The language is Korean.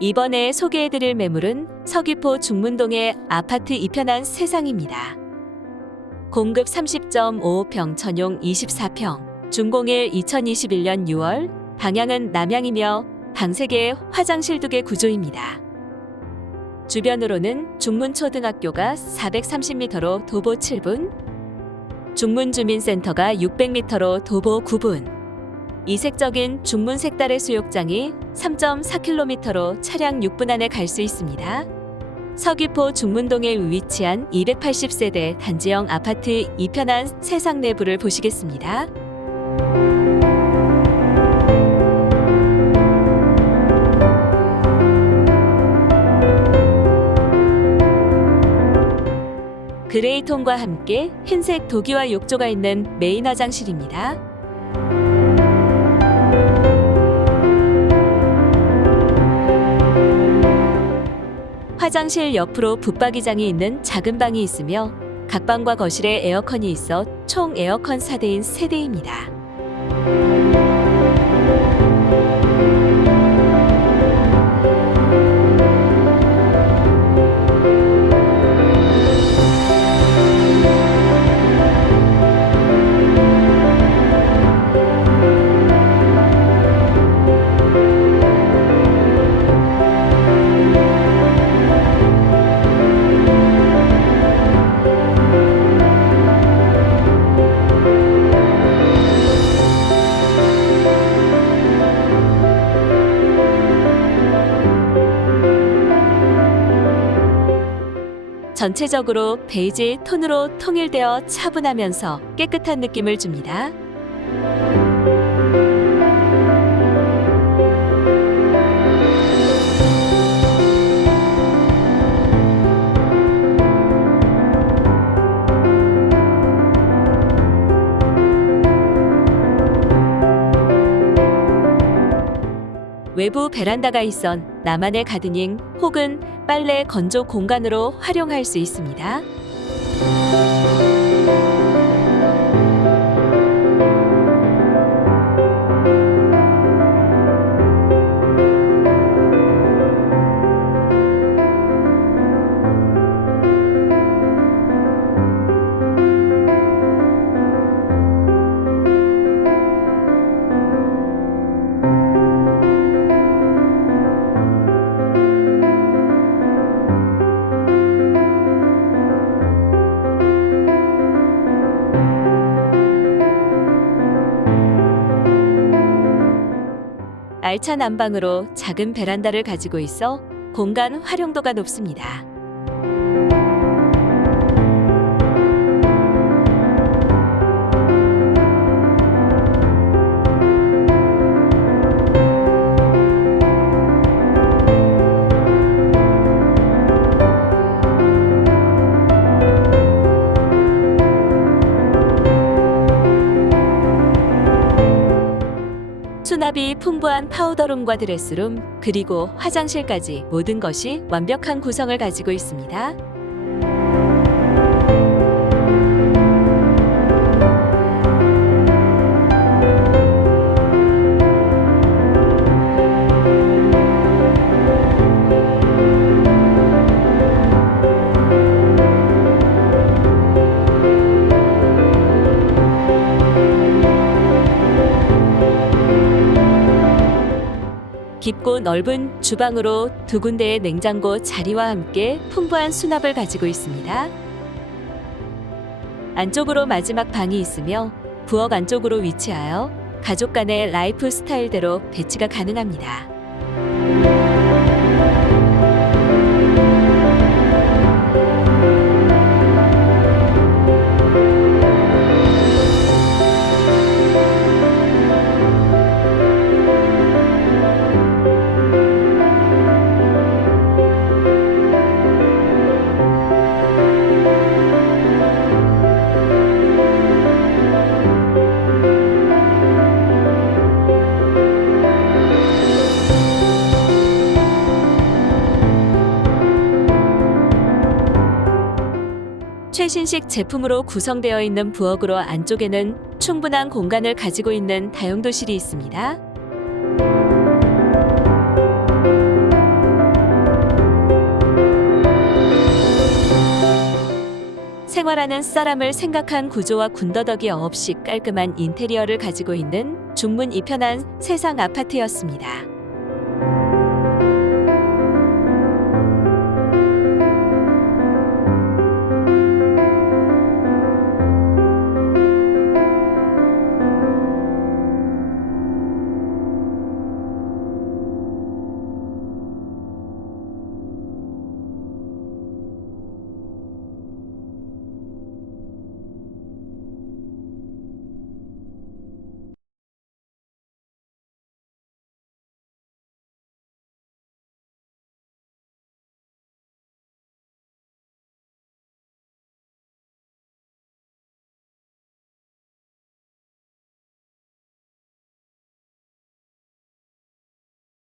이번에 소개해드릴 매물은 서귀포 중문동의 아파트 이편한 세상입니다. 공급 30.5평 전용 24평, 준공일 2021년 6월, 방향은 남향이며 방 3개, 화장실 2개 구조입니다. 주변으로는 중문초등학교가 430m로 도보 7분, 중문주민센터가 600m로 도보 9분, 이색적인 중문 색달의 수욕장이 3.4km로 차량 6분 안에 갈 수 있습니다. 서귀포 중문동에 위치한 280세대 단지형 아파트 이편한 세상 내부를 보시겠습니다. 그레이톤과 함께 흰색 도기와 욕조가 있는 메인 화장실입니다. 화장실 옆으로 붙박이장이 있는 작은 방이 있으며 각 방과 거실에 에어컨이 있어 총 에어컨 4대인 세대입니다. 전체적으로 베이지 톤으로 통일되어 차분하면서 깨끗한 느낌을 줍니다. 외부 베란다가 있어 나만의 가드닝 혹은 빨래 건조 공간으로 활용할 수 있습니다. 알찬 안방으로 작은 베란다를 가지고 있어 공간 활용도가 높습니다. 수납이 풍부한 파우더룸과 드레스룸, 그리고 화장실까지 모든 것이 완벽한 구성을 가지고 있습니다. 깊고 넓은 주방으로 두 군데의 냉장고 자리와 함께 풍부한 수납을 가지고 있습니다. 안쪽으로 마지막 방이 있으며 부엌 안쪽으로 위치하여 가족 간의 라이프 스타일대로 배치가 가능합니다. 최신식 제품으로 구성되어 있는 부엌으로 안쪽에는 충분한 공간을 가지고 있는 다용도실이 있습니다. 생활하는 사람을 생각한 구조와 군더더기 없이 깔끔한 인테리어를 가지고 있는 중문 이편한 세상 아파트였습니다.